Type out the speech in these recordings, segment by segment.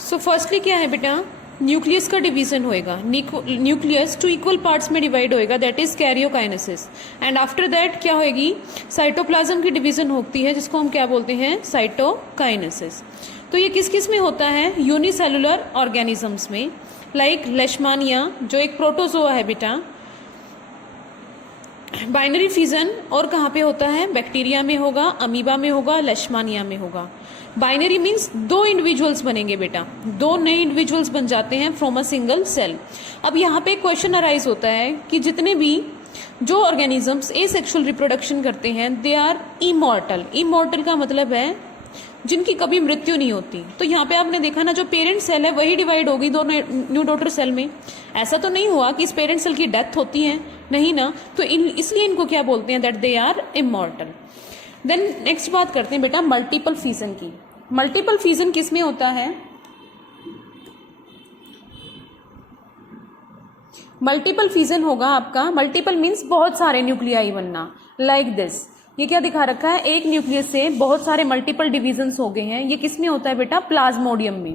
So firstly क्या है बेटा, न्यूक्लियस का डिवीजन होएगा, न्यूक्लियस टू इक्वल पार्ट्स में डिवाइड होएगा, that is karyokinesis. And after that क्या होएगी, साइटोप्लाज्म की डिवीजन होती है जिसको हम क्या बोलते हैं, साइटोकाइनेसिस। तो ये किस किस में होता है, यूनिसेलुलर ऑर्गेनिजम्स में, लाइक लेशमानिया जो एक प्रोटोजोआ है बेटा। बाइनरी फिजन और कहाँ पे होता है, बैक्टीरिया में होगा, अमीबा में होगा, लेशमानिया में होगा। बाइनरी मीन्स दो इंडिविजुअल्स बनेंगे बेटा, दो नए इंडिविजुअल्स बन जाते हैं फ्रॉम अ सिंगल सेल। अब यहाँ पे क्वेश्चन अराइज होता है कि जितने भी जो ऑर्गेनिजम्स एसेक्सुअल रिप्रोडक्शन करते हैं दे आर इमॉर्टल। इमॉर्टल का मतलब है जिनकी कभी मृत्यु नहीं होती। तो यहाँ पे आपने देखा ना, जो पेरेंट सेल है वही डिवाइड होगी दो न्यू डॉटर सेल में। ऐसा तो नहीं हुआ कि इस पेरेंट सेल की डेथ होती है, नहीं ना। तो इसलिए इनको क्या बोलते हैं, that they are immortal. Then next बात करते हैं बेटा मल्टीपल फिजन की। मल्टीपल फिजन किस में होता है, मल्टीपल फिजन होगा आपका, मल्टीपल मीन्स बहुत सारे न्यूक्लियाई बनना, लाइक दिस। ये क्या दिखा रखा है, एक न्यूक्लियस से बहुत सारे मल्टीपल डिविजन्स हो गए हैं। ये किस में होता है बेटा, प्लाज्मोडियम में।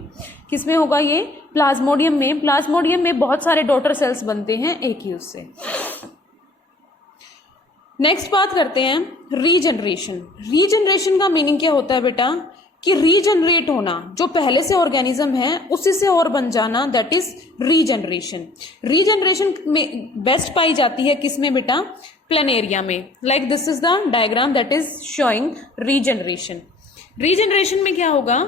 किस में होगा ये, प्लाज्मोडियम में। प्लाज्मोडियम में बहुत सारे डॉटर सेल्स बनते हैं एक ही उससे। नेक्स्ट बात करते हैं रीजनरेशन। रीजनरेशन का मीनिंग क्या होता है बेटा, कि रीजनरेट होना, जो पहले से ऑर्गेनिज्म है उसी से और बन जाना, दैट इज रीजनरेशन। रीजनरेशन में बेस्ट पाई जाती है किसमें बेटा, प्लेनेरिया में। Like this is the diagram that is showing regeneration. Regeneration में क्या होगा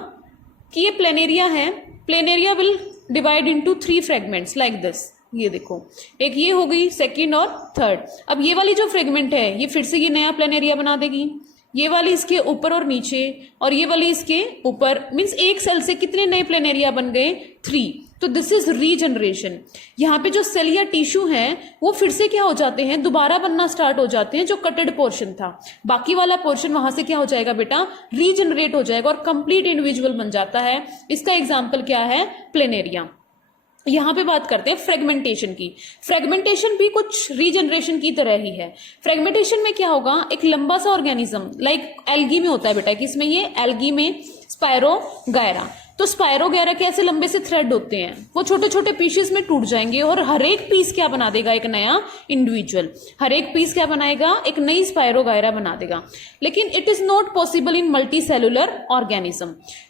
कि ये प्लेनेरिया है, planaria will divide into 3 fragments like this. ये देखो, एक ये हो गई, सेकंड और थर्ड। अब ये वाली जो फ्रेगमेंट है ये फिर से ये नया प्लेनेरिया बना देगी, ये वाली इसके ऊपर और नीचे, और ये वाली इसके ऊपर। मीन्स एक सेल से कितने नए प्लेनेरिया बन गए, 3। तो दिस इज रीजनरेशन। यहाँ पे जो सेल या टिश्यू है वो फिर से क्या हो जाते हैं, दोबारा बनना स्टार्ट हो जाते हैं। जो कटेड पोर्शन था, बाकी वाला पोर्शन वहां से क्या हो जाएगा बेटा, रीजनरेट हो जाएगा और कंप्लीट इंडिविजुअल बन जाता है। इसका एग्जाम्पल क्या है, प्लेनेरिया। यहां पे बात करते हैं फ्रेगमेंटेशन की। फ्रेगमेंटेशन भी कुछ रीजनरेशन की तरह ही है। फ्रेगमेंटेशन में क्या होगा, एक लंबा सा ऑर्गेनिज्म लाइक एल्गी में होता है बेटा, किसमें, ये एल्गी में, स्पायरोगैरा। तो स्पायरोगैरा के ऐसे लंबे से थ्रेड होते हैं, वो छोटे छोटे पीसेस में टूट जाएंगे और हर एक पीस क्या बना देगा, एक नया इंडिविजुअल। हर एक पीस क्या बनाएगा, एक नई स्पायरोगैरा बना देगा। लेकिन it is not possible in multi cellular organism.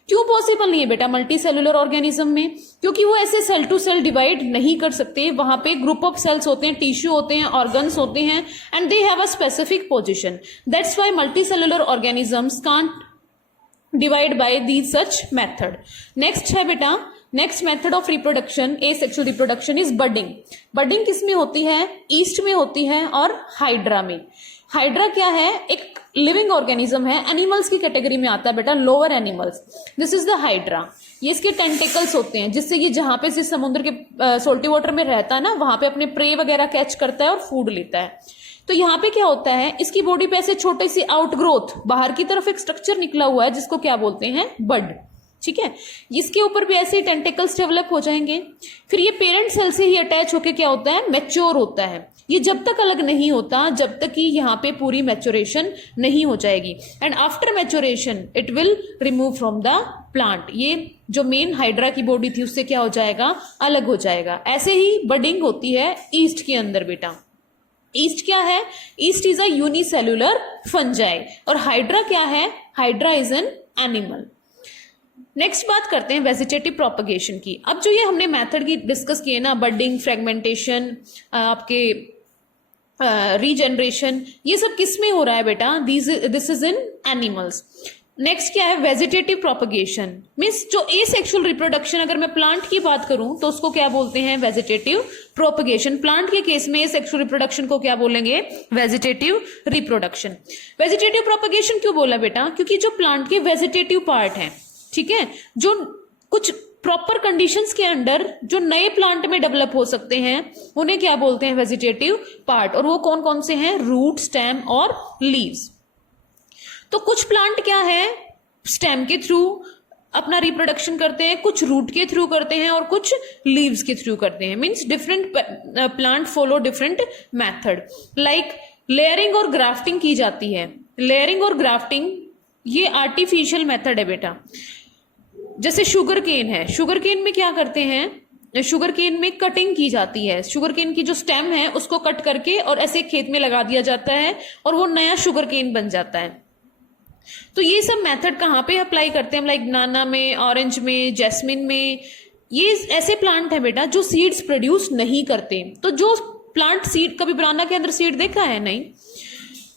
क्यों पॉसिबल नहीं है बेटा मल्टी सेलुलर ऑर्गेनिज्म में, क्योंकि वो ऐसे सेल टू सेल डिवाइड नहीं कर सकते। वहां पे ग्रुप ऑफ सेल्स होते हैं, टिश्यू होते हैं, ऑर्गन्स होते हैं, and they have a specific position. That's why multi cellular organisms can't divide by these such method. Next है बेटा, next method of reproduction, asexual reproduction is budding. Budding किस में होती है, ईस्ट में होती है और हाइड्रा में। हाइड्रा क्या है, एक लिविंग ऑर्गेनिज्म है, एनिमल्स की कैटेगरी में आता है बेटा, lower animals. This is the hydra. ये इसके टेंटिकल्स होते हैं जिससे ये जहां पे इस समुद्र के सोल्टी वाटर में रहता है ना, वहां पे अपने प्रे वगैरह कैच करता है और फूड लेता है। तो यहाँ पे क्या होता है, इसकी बॉडी पे ऐसे छोटे सी आउटग्रोथ, बाहर की तरफ एक स्ट्रक्चर निकला हुआ है जिसको क्या बोलते हैं, बड। ठीक है, इसके ऊपर भी ऐसे टेंटिकल्स डेवलप हो जाएंगे। फिर ये पेरेंट सेल से ही अटैच होके क्या होता है, मैच्योर होता है। ये जब तक अलग नहीं होता जब तक कि यहाँ पे पूरी मैच्योरेशन नहीं हो जाएगी। And after maturation it will remove from the plant. ये जो मेन हाइड्रा की बॉडी थी उससे क्या हो जाएगा, अलग हो जाएगा। ऐसे ही बडिंग होती है ईस्ट के अंदर बेटा। ईस्ट क्या है, east is a unicellular fungi. और हाइड्रा क्या है, hydra is an animal. Next बात करते हैं वेजिटेटिव प्रोपगेशन की। अब जो ये हमने मेथड की डिस्कस किए ना, बडिंग, फ्रेगमेंटेशन, आपके रीजनरेशन, ये सब किस में हो रहा है बेटा, this is in animals. Next क्या है, वेजिटेटिव प्रोपगेशन मीन्स जो एसेक्सुअल रिप्रोडक्शन, अगर मैं प्लांट की बात करूं तो उसको क्या बोलते हैं, वेजिटेटिव प्रोपगेशन। प्लांट के केस में एसेक्सुअल रिप्रोडक्शन को क्या बोलेंगे, वेजिटेटिव रिप्रोडक्शन। वेजिटेटिव प्रोपगेशन क्यों बोला बेटा, क्योंकि जो प्लांट के वेजिटेटिव पार्ट है, ठीक है, जो कुछ प्रॉपर कंडीशंस के अंडर जो नए प्लांट में डेवलप हो सकते हैं उन्हें क्या बोलते हैं, वेजिटेटिव पार्ट। और वो कौन कौन से हैं, रूट, स्टेम और लीव्स। तो कुछ प्लांट क्या है, स्टेम के थ्रू अपना रिप्रोडक्शन करते हैं, कुछ रूट के थ्रू करते हैं और कुछ लीव्स के थ्रू करते हैं। Means different plant follow different method. Like layering और ग्राफ्टिंग की जाती है। लेयरिंग और ग्राफ्टिंग ये आर्टिफिशियल मेथड है बेटा। जैसे शुगर केन है, शुगर केन में क्या करते हैं, शुगर केन में कटिंग की जाती है, शुगर केन की जो स्टेम है उसको कट करके और ऐसे खेत में लगा दिया जाता है और वो नया शुगर केन बन जाता है। तो ये सब मेथड कहाँ पे अप्लाई करते हैं हम, लाइक बनाना में, ऑरेंज में, जैस्मिन में। ये ऐसे प्लांट है बेटा जो सीड्स प्रोड्यूस नहीं करते। तो जो प्लांट सीड, कभी बनाना के अंदर सीड देखा है? नहीं।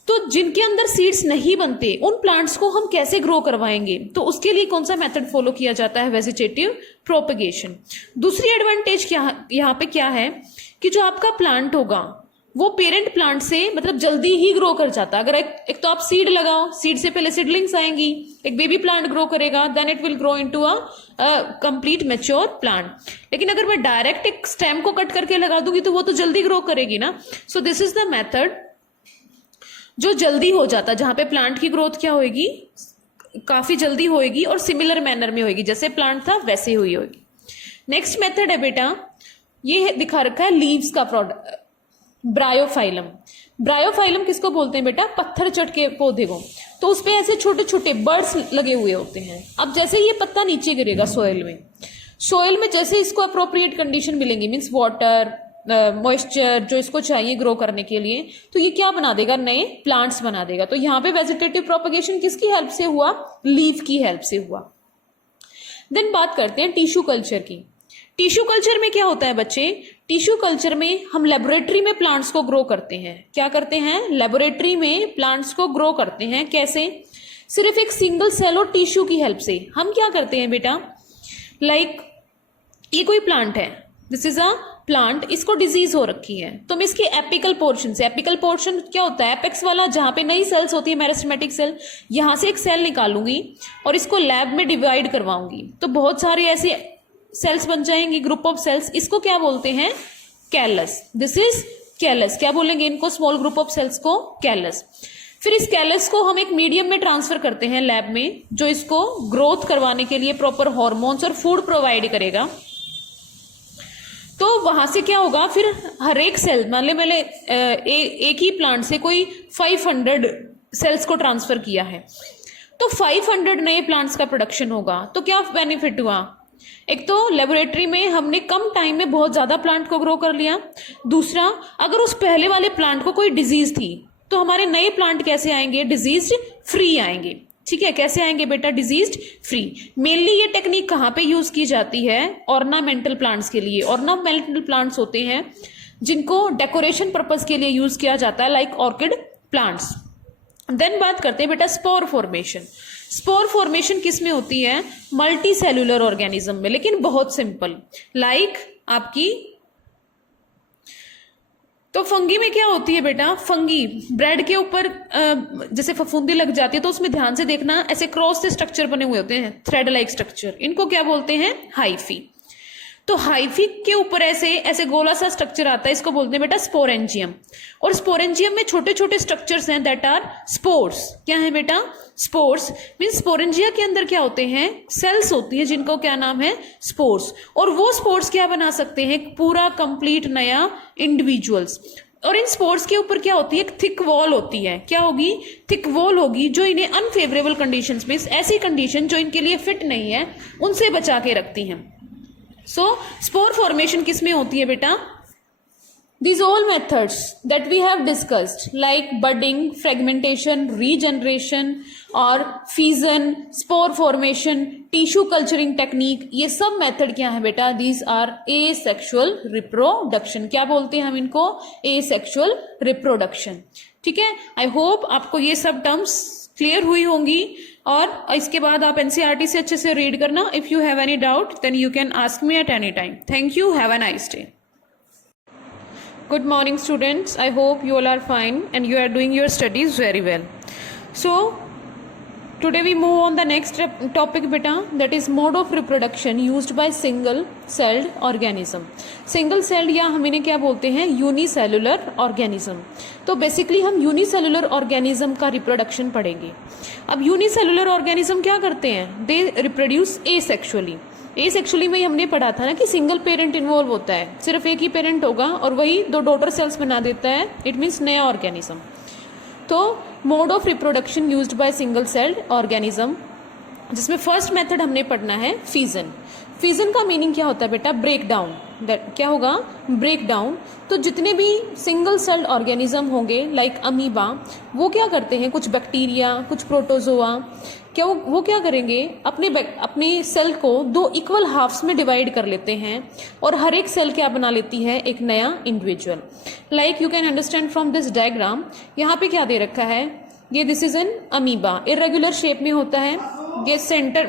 तो जिनके अंदर सीड्स नहीं बनते उन प्लांट्स को हम कैसे ग्रो करवाएंगे? तो उसके लिए कौन सा मेथड फॉलो किया जाता है? Vegetative propagation. दूसरी एडवांटेज क्या यहाँ पे क्या है कि जो आपका प्लांट होगा वो पेरेंट प्लांट से मतलब जल्दी ही ग्रो कर जाता है। अगर एक तो आप सीड लगाओ, सीड से पहले सीडलिंग्स आएंगी, एक बेबी प्लांट ग्रो करेगा, then it will grow into a complete mature plant. लेकिन अगर मैं डायरेक्ट एक स्टेम को कट करके लगा दूंगी तो वो तो जल्दी ग्रो करेगी ना। So this is the method जो जल्दी हो जाता है, जहां पे प्लांट की ग्रोथ क्या होगी, काफी जल्दी होगी और सिमिलर मैनर में होगी, जैसे प्लांट था वैसे हुई होगी। नेक्स्ट मेथड है बेटा, ये दिखा रखा है लीव्स का प्रोडक्ट, ब्रायोफाइलम। ब्रायोफाइलम किसको बोलते हैं बेटा? पत्थर चट के पौधे को। तो उसपे ऐसे छोटे छोटे बर्ड्स लगे हुए होते हैं। अब जैसे ये पत्ता नीचे गिरेगा सोइल में जैसे इसको अप्रोप्रिएट कंडीशन मिलेंगी, मीन्स वाटर, मॉइस्चर जो इसको चाहिए ग्रो करने के लिए, तो ये क्या बना देगा? नए प्लांट्स बना देगा। तो यहाँ पे वेजिटेटिव प्रोपगेशन किसकी हेल्प से हुआ? लीफ की हेल्प से हुआ। देन बात करते हैं टिश्यू कल्चर की। टिश्यू कल्चर में क्या होता है बच्चे? टिश्यू कल्चर में हम लेबोरेटरी में प्लांट्स को ग्रो करते हैं। क्या करते हैं? लेबोरेटरी में प्लांट्स को ग्रो करते हैं। कैसे? सिर्फ एक सिंगल सेल और टिश्यू की हेल्प से। हम क्या करते हैं बेटा, लाइक ये कोई प्लांट है, दिस इज अ प्लांट, इसको डिजीज हो रखी है, तो मैं इसके एपिकल पोर्शन से, एपिकल पोर्शन क्या होता है? एपेक्स वाला, जहां पे नई सेल्स होती है, मेरिस्टेमेटिक सेल, यहां से एक सेल निकालूंगी और इसको लैब में डिवाइड करवाऊंगी, तो बहुत सारे ऐसे सेल्स बन जाएंगी, ग्रुप ऑफ सेल्स। इसको क्या बोलते हैं? कैलस। This is callus. क्या बोलेंगे इनको? स्मॉल ग्रुप ऑफ सेल्स को कैलस। फिर इस कैलस को हम एक मीडियम में ट्रांसफर करते हैं लैब में, जो इसको ग्रोथ करवाने के लिए प्रॉपर हार्मोन्स और फूड प्रोवाइड करेगा। तो वहां से क्या होगा, फिर हर एक सेल, मान ले मैंने एक ही प्लांट से कोई 500 सेल्स को ट्रांसफर किया है, तो 500 नए प्लांट्स का प्रोडक्शन होगा। तो क्या बेनिफिट हुआ? एक तो लेबोरेटरी में हमने कम टाइम में बहुत ज्यादा प्लांट को ग्रो कर लिया। दूसरा, अगर उस पहले वाले प्लांट को कोई डिजीज थी तो हमारे नए प्लांट कैसे आएंगे? डिजीज फ्री आएंगे। ठीक है, कैसे आएंगे बेटा? Disease free. मेनली ये टेक्निक कहाँ पे यूज की जाती है? ऑर्नामेंटल प्लांट्स के लिए। ऑर्नामेंटल प्लांट्स होते हैं जिनको डेकोरेशन पर्पज के लिए यूज किया जाता है, लाइक ऑर्किड प्लांट्स। देन बात करते हैं बेटा स्पोर फॉर्मेशन। स्पोर फॉर्मेशन किस में होती है? मल्टी सेल्यूलर ऑर्गेनिज्म में, लेकिन बहुत सिंपल, लाइक आपकी, तो फंगी में क्या होती है बेटा? फंगी ब्रेड के ऊपर जैसे फफूंदी लग जाती है तो उसमें ध्यान से देखना, ऐसे क्रॉस से स्ट्रक्चर बने हुए होते हैं, थ्रेड लाइक स्ट्रक्चर, इनको क्या बोलते हैं? हाइफी। तो हाइफी के ऊपर ऐसे ऐसे गोला सा स्ट्रक्चर आता है, इसको बोलते हैं बेटा स्पोरेंजियम। और स्पोरेंजियम में छोटे छोटे स्ट्रक्चर्स हैं, दैट आर स्पोर्स। क्या है बेटा? स्पोर्स। मीन स्पोरेंजिया के अंदर क्या होते हैं? सेल्स होती है, जिनको क्या नाम है? स्पोर्स। और वो स्पोर्स क्या बना सकते हैं? पूरा कंप्लीट नया इंडिविजुअल्स। और इन स्पोर्स के ऊपर क्या होती है? एक थिक वॉल होती है। क्या होगी? थिक वॉल होगी, जो इन्हें अनफेवरेबल कंडीशंस में, ऐसी कंडीशन जो इनके लिए फिट नहीं है, उनसे बचा के रखती हैं। सो स्पोर फॉर्मेशन किस में होती है बेटा? These all methods that we have discussed, like budding, fragmentation, regeneration और fission, spore formation, tissue culturing technique, ये सब मेथड क्या है बेटा? These are asexual reproduction। क्या बोलते हैं हम इनको? asexual reproduction। ठीक है, आई होप आपको ये सब टर्म्स क्लियर हुई होंगी, और इसके बाद आप एनसीईआरटी से अच्छे से रीड करना। If you have any doubt then you can ask me at any time. Thank you, have a nice day. Good morning students, I hope you all are fine and you are doing your studies very well. So today we move on the next topic beta, that is mode of reproduction used by single celled organism. Single celled या हम इन्हें क्या बोलते हैं? Unicellular organism. तो basically हम unicellular organism का reproduction पढ़ेंगे। अब यूनिसेलुलर ऑर्गेनिज्म क्या करते हैं? They reproduce asexually. एसेक्सुअली में हमने पढ़ा था ना कि सिंगल पेरेंट इन्वॉल्व होता है, सिर्फ एक ही पेरेंट होगा और वही 2 डॉटर सेल्स बना देता है, इट मीन्स नया ऑर्गेनिज्म। तो mode of reproduction used by single celled organism जिसमें फर्स्ट मेथड हमने पढ़ना है फिजन। फिजन का मीनिंग क्या होता है बेटा? Break down. क्या होगा? Break down. तो जितने भी सिंगल सेल्ड ऑर्गेनिज्म होंगे लाइक अमीबा, वो क्या करते हैं, कुछ बैक्टीरिया, कुछ प्रोटोजोआ, क्या वो क्या करेंगे, अपने सेल को 2 इक्वल हाफ्स में डिवाइड कर लेते हैं और हर एक सेल क्या बना लेती है? एक नया individual. Like you can understand from this diagram, यहाँ पे क्या दे रखा है? ये this is an amoeba, irregular shape में होता है। ये सेंटर